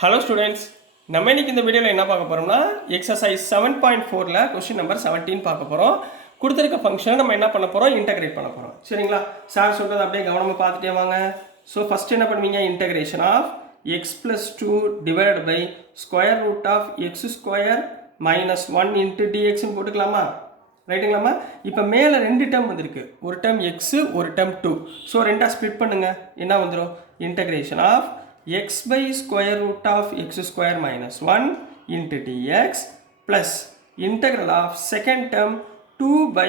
Hello students, நம்ம இன்னைக்கு இந்த வீடியோவில் என்ன பார்க்க போகிறோம்னா எக்ஸசைஸ் 7.4ல் கொஸ்டின் நம்பர் 17 பார்க்க போகிறோம். கொடுத்துருக்க ஃபங்க்ஷனை நம்ம என்ன பண்ண போகிறோம், இன்டகிரேட் பண்ண போகிறோம். சரிங்களா? சார் சொல்கிறது அப்படியே கவனமாக பார்த்துட்டே வாங்க. ஸோ ஃபஸ்ட்டு என்ன பண்ணுவீங்க, integration of x plus 2 divide by square root of x square minus 1 into டிஎக்ஸ்ன்னு போட்டுக்கலாமா? ரைட்டுங்களாம்மா? இப்போ மேலே ரெண்டு டேர்ம் வந்திருக்கு, ஒரு டேர்ம் எக்ஸு ஒரு டேர்ம் 2. ஸோ ரெண்டாக ஸ்ப்ளிட் பண்ணுங்கள், என்ன வந்துடும், integration of x by square root of x square minus 1 into dx plus integral of second term 2 by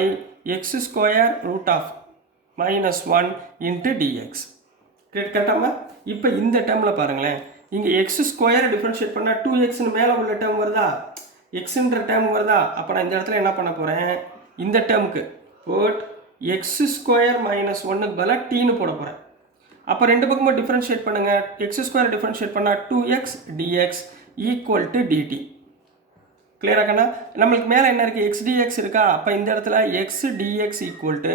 x square root of minus 1 into dx. கரெக்டாமா? இப்போ இந்த டேர்மில் பாருங்களேன், இங்கே எக்ஸ் ஸ்கொயர் டிஃப்ரென்ஷியேட் பண்ணால் 2xன்னு மேலே உள்ள டேர்ம் வருதா, எக்ஸுன்ற டேர்ம் வருதா? அப்போ நான் இந்த இடத்துல என்ன பண்ண போகிறேன், இந்த டேர்முக்கு போட் எக்ஸ் ஸ்கொயர் மைனஸ் 1க்கு பதிலாக டீன்னு போட போகிறேன். அப்போ ரெண்டு பக்கமும் டிஃப்ரென்ஷியேட் பண்ணுங்கள், எக்ஸ் ஸ்கொயர் டிஃப்ரென்ஷியேட் பண்ணால் 2x dx equal to dt. கிளியராகண்ணா? நம்மளுக்கு மேலே என்ன இருக்குது, எக்ஸ் dx இருக்கா? அப்போ இந்த இடத்துல x dx equal to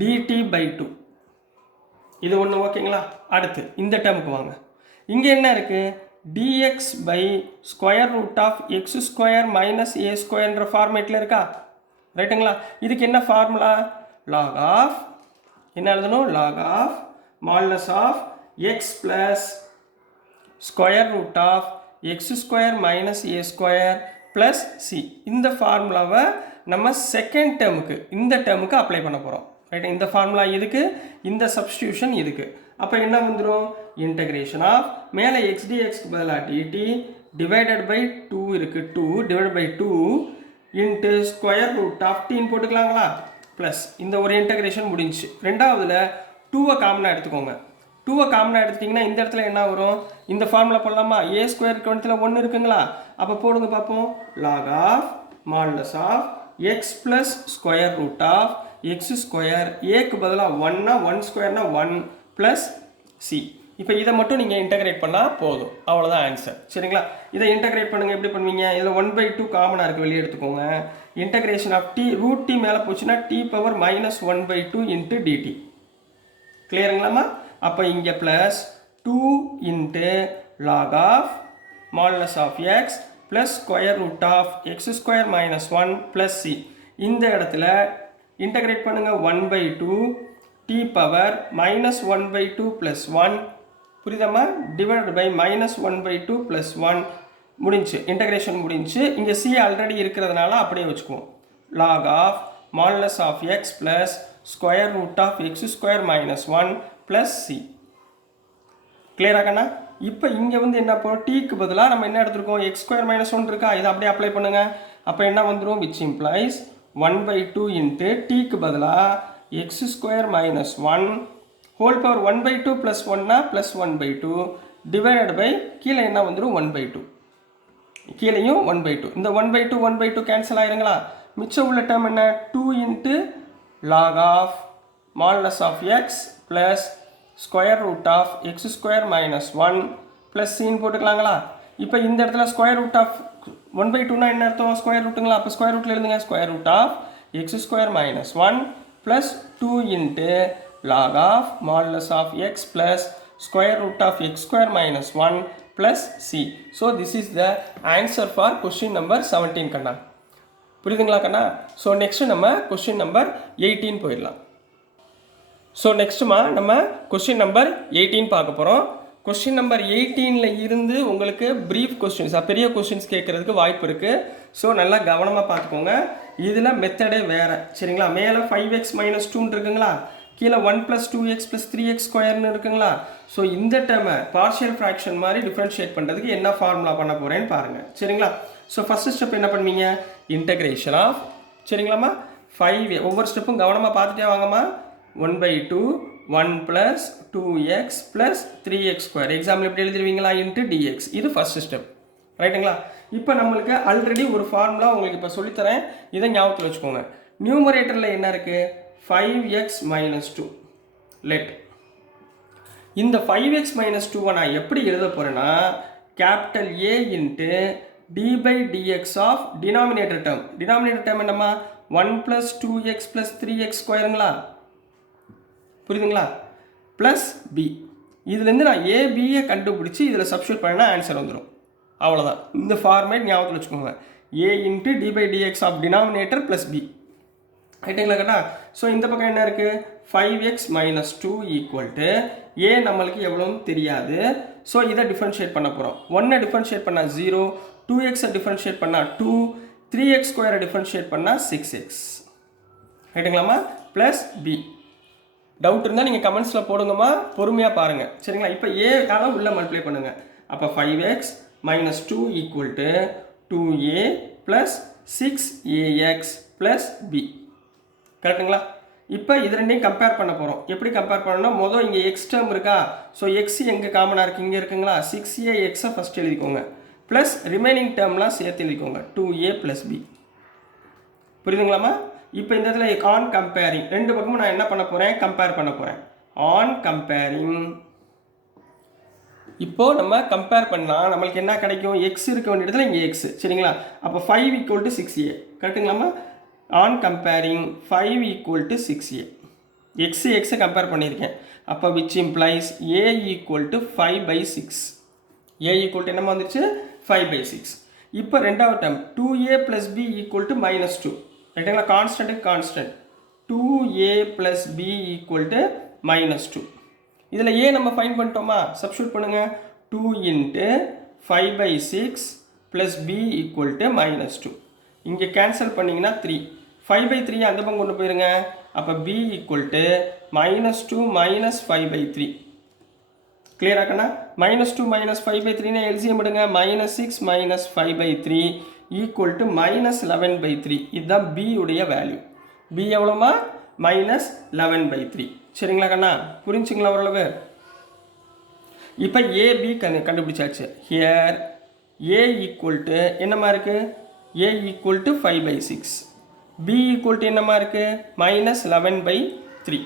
dt by 2. இது ஒன்று ஓகேங்களா? அடுத்து இந்த டேர்முக்கு வாங்க. இங்கே என்ன இருக்குது, dx by square root of x square minus a ஸ்கொயர்ன்ற ஃபார்மேட்டில் இருக்கா? ரைட்டுங்களா? இதுக்கு என்ன ஃபார்முலா, லாக் ஆஃப், என்ன எழுதணும், log of modulus of x plus square root of x square minus a square plus c. இந்த ஃபார்முலாவை நம்ம செகண்ட் டேர்முக்கு, இந்த டேர்முக்கு அப்ளை பண்ண போகிறோம். ரைட்? இந்த ஃபார்முலா இதுக்கு, இந்த சப்ஸ்டியூஷன் இதுக்கு. அப்போ என்ன வந்துடும், இன்டகிரேஷன் ஆஃப் மேலே எக்ஸ் டிஎக்ஸ்க்கு பதிலாக dt டிவைடட் பை 2 இருக்குது, 2 divide by 2 into square root of டீன்னு போட்டுக்கலாங்களா, ப்ளஸ் இந்த ஒரு இன்டகிரேஷன் முடிஞ்சு. ரெண்டாவதுல 2வை காமனாக எடுத்துக்கோங்க. 2வை காமனாக எடுத்துட்டிங்கன்னா இந்த இடத்துல என்ன வரும், இந்த ஃபார்முலா போடலாமா, ஏ ஸ்கொயர் கவனத்தில் 1 இருக்குங்களா? அப்போ போடுங்க பார்ப்போம், log of modulus of x plus square root of x square, ஏக்கு பதிலாக 1னா 1 ஸ்கொயர்னா 1 ப்ளஸ் சி. இப்போ இதை மட்டும் நீங்கள் இன்டகிரேட் பண்ணால் போதும், அவ்வளோதான் ஆன்சர். சரிங்களா? இதை இன்டகிரேட் பண்ணுங்கள், எப்படி பண்ணுவீங்க, இதில் 1/2 காமனாக இருக்குது, வெளியே எடுத்துக்கோங்க. Integration of t root t மேலே போச்சுன்னா t power minus 1/2 into dt. கிளியருங்களாம்மா? அப்போ இங்கே plus 2 into log of modulus of x plus square root of x square minus 1 plus c. இந்த இடத்துல இன்டகிரேட் பண்ணுங்கள், 1/2 டி பவர் மைனஸ் 1/2 ப்ளஸ் 1, புரியுதாம்மா, divide by minus 1/2 plus 1 முடிஞ்சு, இன்டகிரேஷன் முடிஞ்சு. இங்கே சி ஆல்ரெடி இருக்கிறதுனால அப்படியே வச்சுக்குவோம். Log of modulus of x plus square root of x square minus 1 plus c. கிளியராகண்ணா? இப்போ இங்கே வந்து என்ன போகிறோம், டீக்கு பதிலாக நம்ம என்ன எடுத்துருக்கோம், எக்ஸ் ஸ்கொயர் மைனஸ் 1 இருக்கா, இதை அப்படியே அப்ளை பண்ணுங்கள். அப்போ என்ன வந்துடும், விச் இம்ப்ளைஸ் 1/2 இன்ட்டு டீக்கு பதிலாக x square minus 1 whole power 1/2 plus 1னா ப்ளஸ் 1/2 டிவைடட் பை கீழே என்ன வந்துடும் 1/2, கீழேயும் 1/2. இந்த 1/2 1/2 கேன்சல் ஆயிருங்களா? மிச்சம் உள்ள டேர்ம் என்ன, 2 into log of modulus of x plus square root of x square minus 1 plus c போட்டுக்கலாங்களா? இப்போ இந்த இடத்துல ஸ்கொயர் ரூட் ஆஃப் 1/2னா என்ன அர்த்தம், ஸ்கொயர் ரூட்டுங்களா? அப்போ ஸ்கொயர் ரூட்டில் எழுதுங்க, square root of x square minus 1 plus 2 into log of modulus of x plus square root of x square minus 1 plus c. So this is the answer for question number 17 கண்ணா. புரியுதுங்களா கண்ணா? So next நம்ம question number 18 போயிடலாம். So நெக்ஸ்ட்டுமா நம்ம question number 18 பார்க்க போகிறோம். Question number 18ல் இருந்து உங்களுக்கு ப்ரீஃப் கொஸ்டின்ஸ், பெரிய கொஸ்டின்ஸ் கேட்குறதுக்கு வாய்ப்பு இருக்குது. ஸோ நல்லா கவனமாக பார்த்துக்கோங்க. இதில் மெத்தடே வேறு. சரிங்களா? மேலே 5x மைனஸ் 2 இருக்குங்களா, கீழே 1 + 2x + 3x ஸ்கொயர்னு இருக்குங்களா? ஸோ இந்த டேர்மை பார்ஷியல் ஃப்ராக்ஷன் மாதிரி டிஃப்ரென்ஷியேட் பண்ணுறதுக்கு என்ன ஃபார்முலா பண்ண போகிறேன்னு பாருங்கள். சரிங்களா? ஸோ ஃபஸ்ட்டு ஸ்டெப் என்ன பண்ணுவீங்க, இன்டகிரேஷன் ஆஃப், சரிங்களாம்மா, 5 ஒவ்வொரு ஸ்டெப்பும் கவனமாக பார்த்துட்டே வாங்கம்மா. 1/2 1 + 2x + 3x ஸ்கொயர், எக்ஸாம்பிள் எப்படி எழுதிருவீங்களா, இன்ட்டு dx. இது ஃபஸ்ட்டு ஸ்டெப். ரைட்டுங்களா? இப்போ நம்மளுக்கு ஆல்ரெடி ஒரு ஃபார்முலா உங்களுக்கு இப்போ சொல்லித்தரேன், இதை ஞாபகத்தில் வச்சுக்கோங்க. நியூமரேட்டரில் என்ன இருக்குது, 5x மைனஸ் 2. லெட் இந்த 5x மைனஸ் 2வை நான் எப்படி எழுத போகிறேன்னா, capital A into d by dx of denominator term என்னம்மா, 1 + 2x + 3x ஸ்கொயருங்களா, புரியுதுங்களா, ப்ளஸ் b இதுலேருந்து நான் ஏபியை கண்டுபிடிச்சி இதில் சப்ஸ்டியூட் பண்ணினா ஆன்சர் வந்துடும். அவ்வளோதான். இந்த ஃபார்மேட் ஞாபகத்தில் வச்சுக்கோங்க. a into d by dx of denominator plus b. ரைட்டுங்களா கரெக்டா? ஸோ இந்த பக்கம் என்ன இருக்குது? 5x மைனஸ் 2 ஈக்குவல் டு ஏ நம்மளுக்கு எவ்வளோன்னு தெரியாது. ஸோ இதை டிஃபரன்ஷியேட் பண்ண போகிறோம். 1 டிஃபரன்ஷியேட் பண்ணால் 0, 2x டிஃபரன்ஷியேட் பண்ணால் 2, 3x ஸ்கொயரை டிஃபரன்ஷியேட் பண்ணால் 6x. ரைட்டுங்களாம்மா? Plus B. டவுட் இருந்தால் நீங்கள் கமெண்ட்ஸில் போடுங்கம்மா, பொறுமையாக பாருங்கள். சரிங்களா? இப்போ ஏக்காக உள்ளே மல்டிப்ளை பண்ணுங்கள். அப்போ 5x minus 2 equal to 2a plus 6ax plus b. கரெக்டுங்களா? இப்போ இது ரெண்டையும் கம்பேர் பண்ண போகிறோம். எப்படி கம்பேர் பண்ணணும்னா, மொதல் இங்கே எக்ஸ் டேர்ம் இருக்கா? ஸோ எக்ஸ் எங்கே காமனாக இருக்குது? இங்கே இருக்குங்களா? 6ax ஃபஸ்ட் எழுதிக்கோங்க. ப்ளஸ் ரிமைனிங் டேர்ம்லாம் சேர்த்து எழுதிக்கோங்க. 2a plus b. புரியுதுங்களாம்மா? இப்போ இந்த இடத்துல ஆன் கம்பேரிங் ரெண்டு பக்கமும் நான் என்ன பண்ண போகிறேன்? கம்பேர் பண்ண போகிறேன். ஆன் கம்பேரிங் இப்போது நம்ம கம்பேர் பண்ணலாம். நம்மளுக்கு என்ன கிடைக்கும்? எக்ஸ் இருக்க வேண்டிய இடத்துல இங்கே எக்ஸ். சரிங்களா? அப்போ 5 ஈக்குவல் டு 6a. கரெக்டுங்களாம்மா? On comparing 5 equal to 6a. எக்ஸை கம்பேர் பண்ணியிருக்கேன். அப்போ which implies a equal to 5/6. a equal to என்னமா வந்துருச்சு? 5/6. இப்போ ரெண்டாவது term 2a plus b equal to minus 2. ரைட்டுங்களா? கான்ஸ்டன்ட்டுக்கு constant 2a plus b equal to minus 2. இதில் ஏ நம்ம ஃபைன் பண்ணிட்டோமா? சப்ஸ்டியூட் பண்ணுங்கள். 2 into 5/6 plus b equal to minus 2. இங்கே கேன்சல் பண்ணிங்கன்னா 3. 5/3 அந்த பக்கம் கொண்டு போயிருங்க. அப்போ b equal to minus 2 minus 5/3. கிளியராக்கண்ணா? மைனஸ் 2 மைனஸ் 5/3னா எல்சிஎம் எடுங்க. Minus 6 minus 5/3 equal to minus 11/3. இதுதான் b உடைய வேல்யூ. b எவ்வளோமா? மைனஸ் 11/3. சரிங்களா கண்ணா? புரிஞ்சுங்களா ஓரளவு? இப்போ ஏபி கண்டுபிடிச்சாச்சு. ஹியர் ஏ ஈக்குவல் டு என்னமா இருக்குது? A equal to 5/6. B equal to என்னமா இருக்குது? மைனஸ் 11/3.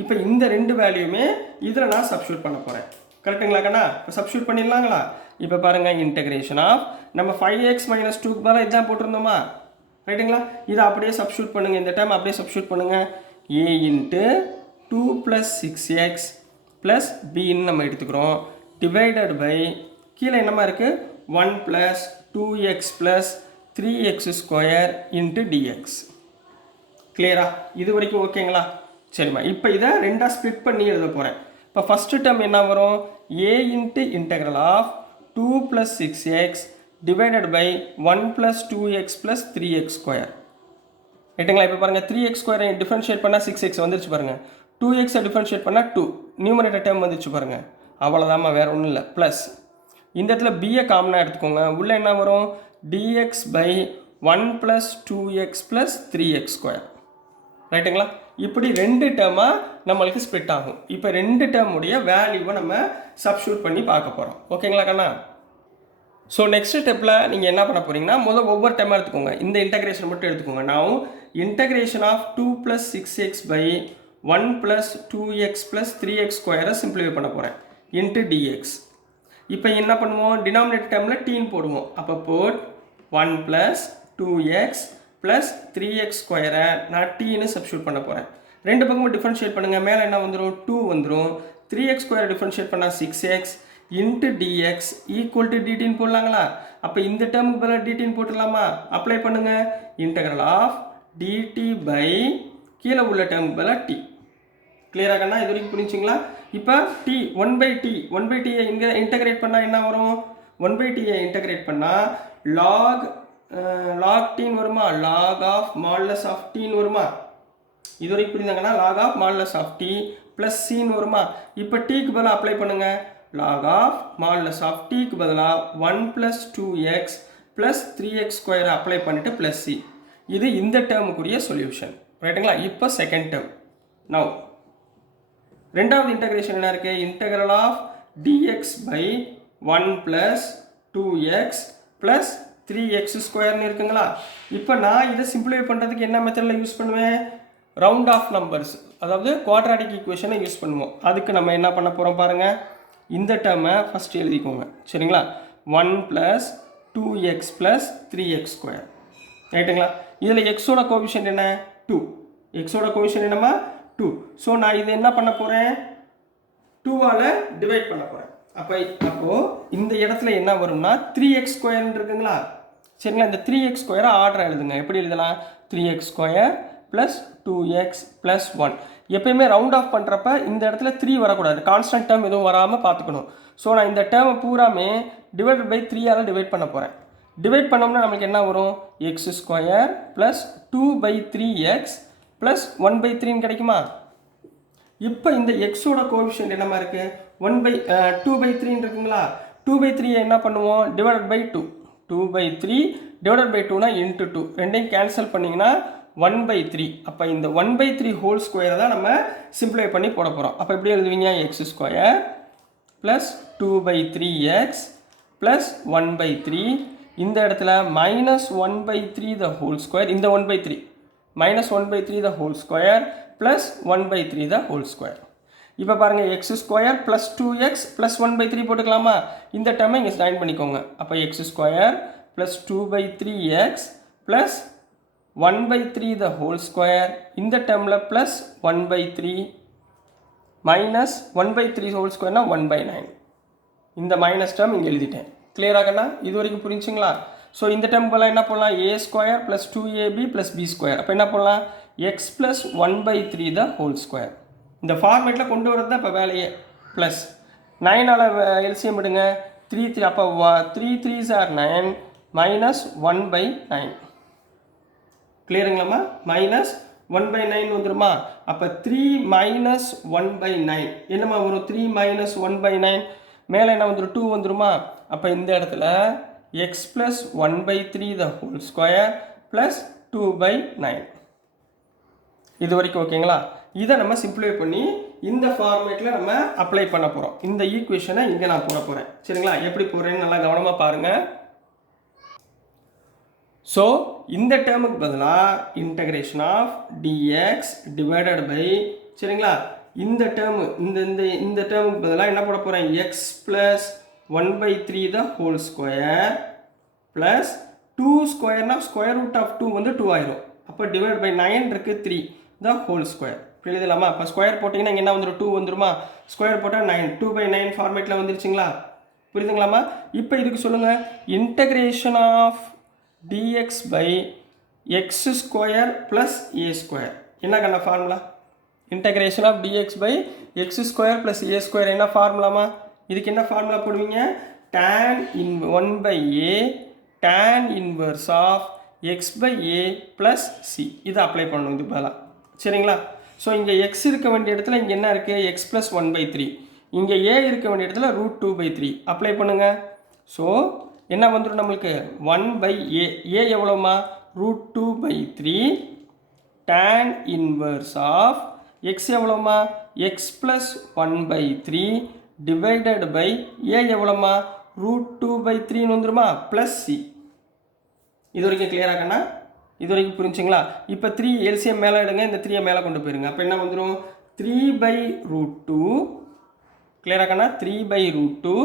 இப்போ இந்த ரெண்டு வேல்யூமே இதில் நான் சப்ஸ்டியூட் பண்ண போகிறேன். கரெக்டுங்களா கண்ணா? இப்போ சப்ஸ்டியூட் பண்ணிடலாங்களா? இப்போ பாருங்கள், இன்டெகிரேஷன் ஆஃப் நம்ம 5x மைனஸ் 2க்கு பதிலாக இதுதான் போட்டிருந்தோமா? ரைட்டுங்களா? இதை அப்படியே சப்ஸ்டியூட் பண்ணுங்கள். இந்த டைம் அப்படியே சப்ஸ்டியூட் பண்ணுங்கள். A into 2 plus 6x plus பின்னு நம்ம எடுத்துக்கிறோம். டிவைடட் பை கீழே என்னமா இருக்குது? 1 plus 2x plus 3x square into dx. கிளியரா? இது வரைக்கும் ஓகேங்களா? சரிம்மா. இப்போ இதை ரெண்டாக ஸ்ப்ளிட் பண்ணி எழுத போகிறேன். இப்போ ஃபஸ்ட்டு டேர்ம் என்ன வரும்? a into integral of 2 plus 6x divided by 1 plus 2x plus 3x square. ரைட்டுங்களா? இப்போ பாருங்கள், 3x ஸ்கொயரை டிஃபரன்ஷியேட் பண்ணால் 6x வந்துருச்சு பாருங்கள். 2xஐ டிஃபரன்ஷியேட் பண்ணால் 2 நியூமரேட்டர் டேர்ம் வந்துச்சு பாருங்கள். அவ்வளோதாம்மா, வேறு ஒன்றும் இல்லை. ப்ளஸ் இந்த இடத்துல பிஏ காமனாக எடுத்துக்கோங்க. உள்ளே என்ன வரும்? dx by 1 plus 2x plus 3x square. ரைட்டுங்களா? இப்படி ரெண்டு டேர்மாக நம்மளுக்கு ஸ்ப்ளிட் ஆகும். இப்போ ரெண்டு டேர்முடைய வேல்யூவை நம்ம சப்ஸ்டியூட் பண்ணி பார்க்க போகிறோம். ஓகேங்களா கண்ணா? ஸோ நெக்ஸ்ட் ஸ்டெப்பில் நீங்கள் என்ன பண்ண போகிறீங்கன்னா, முதல் ஒவ்வொரு டைமாக எடுத்துக்கோங்க. இந்த இன்டெகிரேஷன் மட்டும் எடுத்துக்கோங்க. நான் integration of 2 plus 6x by 1 plus 2x plus 3x ஸ்கொயரை சிம்பிளிஃபை பண்ண போகிறேன். Into dx. இப்போ என்ன பண்ணுவோம்? டினாமினேட்டர் டேர்மில் டீன் போடுவோம். அப்போ boat 1 plus 2x plus 3x ஸ்கொயரை நான் டீன்னு சப்ஸ்டியூட் பண்ண போகிறேன். ரெண்டு பக்கமும் டிஃபரன்ஷியேட் பண்ணுங்கள். மேலே என்ன வந்துடும்? 2 வந்துடும். 3x ஸ்கொயரை டிஃபரன்ஷியேட் பண்ணால் 6x into dx equal to டிடின்னு போடலாங்களா? அப்போ இந்த டேர்முக்கு பதிலாக டிடின்னு போட்டுடலாமா? அப்ளை பண்ணுங்கள். இன்டெக்ரல் ஆஃப் டிடி பை கீழே உள்ள டேர்முக்கு பதிலாக டி. கிளியராக கண்ணா? இது வரைக்கும் புரிஞ்சுங்களா? இப்போ டி 1/t இங்கே இன்டெகிரேட் பண்ணால் என்ன வரும்? 1/tயை இன்டெகிரேட் பண்ணால் லாக் டீன் வருமா? லாக் ஆஃப் மாடுலஸ் ஆஃப் டீன் வருமா? இது வரைக்கும் புரியுதாங்கன்னா? Log of modulus of t plus சின்னு வருமா? இப்போ டீக்கு பதிலாக அப்ளை பண்ணுங்கள். லாக் ஆஃப் மாடுலஸ் ஆஃப் டீக்கு பதிலாக 1 ப்ளஸ் 2x ப்ளஸ் 3x ஸ்கொயரை அப்ளை பண்ணிவிட்டு ப்ளஸ் சி. இது இந்த டேர்முக்குரிய சொல்யூஷன். ரைட்டுங்களா? இப்போ செகண்ட் டேர்ம். நவ் ரெண்டாவது இன்டெகிரேஷன் என்ன இருக்குது? Integral of dx by 1 plus 2x plus 3x ஸ்கொயர்னு இருக்குங்களா? இப்போ நான் இதை சிம்பிளிஃபை பண்ணுறதுக்கு என்ன மெத்தடில் யூஸ் பண்ணுவேன்? ரவுண்ட் ஆஃப் நம்பர்ஸ், அதாவது குவாட்ராட்டிக் ஈக்குவேஷனை யூஸ் பண்ணுவோம். அதுக்கு நம்ம என்ன பண்ண போகிறோம் பாருங்கள். இந்த டேர்மை ஃபஸ்ட்டு எழுதிக்கோங்க. சரிங்களா? 1 plus 2x plus 3x square. ரைட்டுங்களா? இதில் எக்ஸோட கோஎஃபிஷியன்ட் என்ன? 2. எக்ஸோட கோஎஃபிஷியன்ட் என்னமா? 2. ஸோ நான் இது என்ன பண்ண போகிறேன்? 2ஆல் டிவைட் பண்ண போகிறேன். அப்போது இந்த இடத்துல என்ன வரும்னா 3x² இருக்குங்களா? சரிங்களா? இந்த 3x² ஆர்டர் எழுதுங்க. எப்படி எழுதலாம்? 3x² + 2x + 1. எப்பயுமே ரவுண்ட் ஆஃப் பண்ணுறப்ப இந்த இடத்துல 3 வரக்கூடாது. கான்ஸ்டன்ட் டேர்ம் எதுவும் வராமல் பார்த்துக்கணும். ஸோ நான் இந்த டேர்மை பூராமே டிவைடட் பை 3ஆல் டிவைட் பண்ண போகிறேன். டிவைட் பண்ணோம்னா நம்மளுக்கு என்ன வரும்? x² + 2/3x + 1/3 கிடைக்குமா? இப்போ இந்த எக்ஸோட கோஎஃபிஷியன்ட் என்னமா இருக்குது? 2/3 இருக்குங்களா? 2/3 என்ன பண்ணுவோம்? Divided by 2. 2/3 டிவைடட் பை 2னா இன்ட்டு 2 ரெண்டையும் கேன்சல் பண்ணிங்கன்னா 1/3. அப்போ இந்த 1/3 ஹோல் ஸ்கொயரை தான் நம்ம சிம்பிளை பண்ணி போட போகிறோம். அப்போ எப்படி எழுதுவீங்க? x² + 2/3x + 1/3. இந்த இடத்துல -1/3 the whole square. இந்த 1/3 -1/3 the whole square + 1/3 the whole square. இப்போ பாருங்கள் x² + 2x + 1/3 போட்டுக்கலாமா? இந்த டேர்மை இங்கே ஜாயின் பண்ணிக்கோங்க. அப்போ x² + 2/3x + 1/3 the whole square. இந்த டேர்மில் ப்ளஸ் 1/3 மைனஸ் 1/3 ஹோல் ஸ்கொயர்னா 1/9. இந்த மைனஸ் டேர்ம் இங்கே எழுதிட்டேன். கிளியராகண்ணா? இது வரைக்கும் புரிஞ்சுங்களா? ஸோ இந்த டேர்ம் போல் என்ன பண்ணலாம்? a² + 2ab + b². அப்போ என்ன பண்ணலாம்? x + 1/3 the whole square. இந்த ஃபார்மேட்டில் கொண்டு வரது தான் இப்போ வேலையே. ப்ளஸ் 9ஆல் எல்சிஎம் எடுங்க. 3 அப்போ 3 3s are 9 -1/9. கிளியருங்களாம்மா? -1/9 வந்துருமா? அப்போ 3 - 1/9 என்னம்மா வரும்? 3 - 1/9 மேலே என்ன வந்துடும்? 2 வந்துருமா? அப்போ இந்த இடத்துல x + 1/3 the whole square + 2/9. இது வரைக்கும் ஓகேங்களா? இதை நம்ம சிம்பிளை பண்ணி இந்த ஃபார்மேட்டில் நம்ம அப்ளை பண்ண போகிறோம். இந்த ஈக்குவேஷனை இங்கே நான் போட போகிறேன். சரிங்களா? எப்படி போடுறேன்னு நல்லா கவனமாக பாருங்கள். ஸோ இந்த டேர்முக்கு பதிலாக integration of dx divided by, சரிங்களா, இந்த டேர்மு இந்த டேர்முக்கு பதிலாக என்ன போட போகிறேன்? x + 1/3 the whole square + 2 ஸ்கொயர்னா ஸ்கொயர் ரூட் ஆஃப் 2 வந்து 2 ஆயிரும். அப்போ டிவைட் பை 9 இருக்குது 3 the whole square. எழுதலாமா? அப்போ ஸ்கொயர் போட்டிங்கன்னா இங்கே என்ன வந்துடும்? 2 வந்துருமா? ஸ்கொயர் போட்டால் 9. 2/9 ஃபார்மேட்டில் வந்துருச்சுங்களா? புரியுதுங்களாம்மா? இப்போ இதுக்கு சொல்லுங்கள். Integration of dx by x² + a². என்ன கண்ணா formula? Integration of dx by x² + a² என்ன ஃபார்முலாமா? இதுக்கு என்ன ஃபார்முலா போடுவீங்க? tan 1/a tan inverse of x/a + c. இதை அப்ளை பண்ணணும் இது பதிலாக. சரிங்களா? ஸோ இங்கே x இருக்க வேண்டிய இடத்துல இங்கே என்ன இருக்குது? x + 1/3. இங்கே a இருக்க வேண்டிய இடத்துல √2/3 அப்ளை பண்ணுங்கள். ஸோ என்ன வந்துடும் நம்மளுக்கு? 1/a. a எவ்வளோமா? √2/3 tan inverse of x எவ்வளோமா? x + 1/3 டிவைடட் பை a எவ்வளோமா? √2/3 வந்துருமா? Plus c. இது வரைக்கும் கிளியராகண்ணா? இது வரைக்கும் புரிஞ்சுங்களா? இப்போ 3 எல்சிஎம் மேலே எடுங்க. இந்த 3 மேலே கொண்டு போயிருங்க. அப்போ என்ன வந்துடும்? 3/√2. கிளியராகண்ணா? 3/√2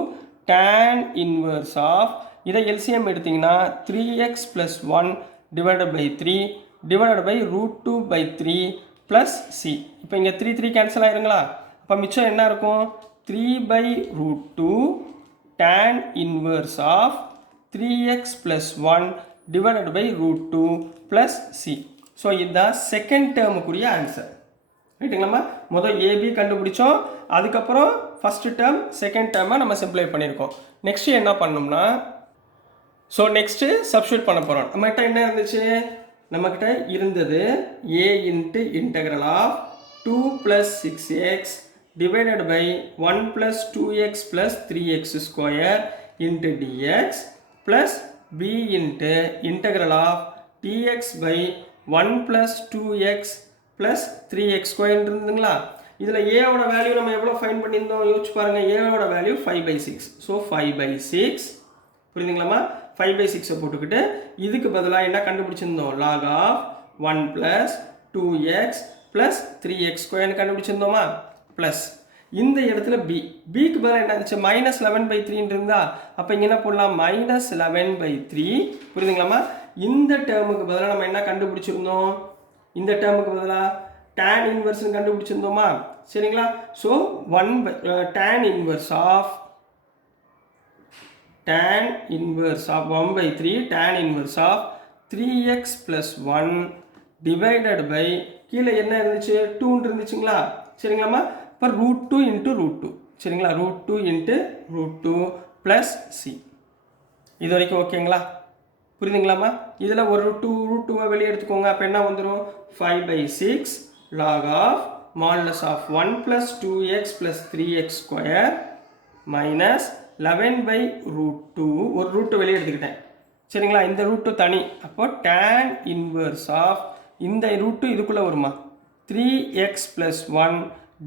tan inverse of, இதை எல்சிஎம் எடுத்திங்கன்னா 3x + 1 divided by 3 divided by √2/3 plus c. இப்போ இங்கே 3 3 கேன்சல் ஆயிருங்களா? அப்போ மிச்சம் என்ன இருக்கும்? 3/√2 tan inverse of 3x + 1 divided by √2 plus c. So இதுதான் செகண்ட் டேர்முக்குரிய ஆன்சர். ரைட்டுங்களாம்மா? முதல் ஏபி கண்டுபிடிச்சோம். அதுக்கப்புறம் ஃபஸ்ட்டு டேர்ம் செகண்ட் டேர்மை நம்ம சிம்பிளை பண்ணியிருக்கோம். நெக்ஸ்ட்டு என்ன பண்ணோம்னா, ஸோ நெக்ஸ்ட்டு சப்ஸ்டியூட் பண்ண போகிறோம். நம்மகிட்ட என்ன இருந்துச்சு? நம்மக்கிட்ட இருந்தது a into integral of 2 + 6x divided by 1 + 2x + 3x² into dx plus b into integral of dx by 1 + 2x + 3x² இருந்துங்களா? இதில் ஏவோட வேல்யூ நம்ம எவ்வளோ ஃபைன் பண்ணியிருந்தோம்? யோசிச்சு பாருங்கள். ஏவோட வேல்யூ 5/6. ஸோ 5/6. புரியுதுங்களாம்மா? 5/6 போட்டுக்கிட்டு இதுக்கு பதிலாக என்ன கண்டுபிடிச்சிருந்தோம்? log ஆஃப் 1 + 2x + 3x² கண்டுபிடிச்சிருந்தோமா? ப்ளஸ் இந்த இடத்துல பிக்கு பதிலாக என்ன இருந்துச்சு? -11/3 இருந்தா அப்போ இங்கே என்ன போடலாம்? -11/3. புரியுதுங்களாம்மா? இந்த டேர்முக்கு பதிலாக நம்ம என்ன கண்டுபிடிச்சிருந்தோம்? இந்த டேர்முக்கு பதிலாக tan இன்வர்ஸ்னு கண்டுபிடிச்சிருந்தோமா சரிங்களா so 1 tan inverse of 1/3 tan inverse of 3x plus 1 divided by கீழே என்ன இருந்துச்சு 2 இருந்துச்சுங்களா சரிங்களாமா இப்போ √2 into √2 சரிங்களா √2 into √2 plus c இது வரைக்கும் ஓகேங்களா புரியுதுங்களாமா இதில் ஒரு √2 வெளியே எடுத்துக்கோங்க அப்போ என்ன வந்துடும் 5/6 log of modulus of 1 plus 2x plus 3x square minus 11/√2 ஒரு ரூட்டு வெளியே எடுத்துக்கிட்டேன் சரிங்களா இந்த ரூட்டு தனி அப்போ tan inverse of இந்த ரூட்டு இதுக்குள்ளே வருமா 3x plus 1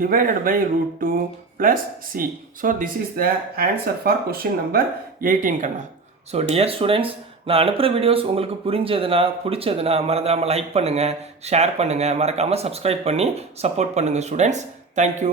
divided by √2 plus c so this is the answer for question number 18 கண்ணா ஸோ டியர் ஸ்டூடெண்ட்ஸ் நான் அனுப்புகிற வீடியோஸ் உங்களுக்கு பிடிச்சதுன்னா மறக்காமல் லைக் பண்ணுங்கள் ஷேர் பண்ணுங்கள் மறக்காமல் சப்ஸ்கிரைப் பண்ணி சப்போர்ட் பண்ணுங்கள் ஸ்டூடெண்ட்ஸ் தேங்க்யூ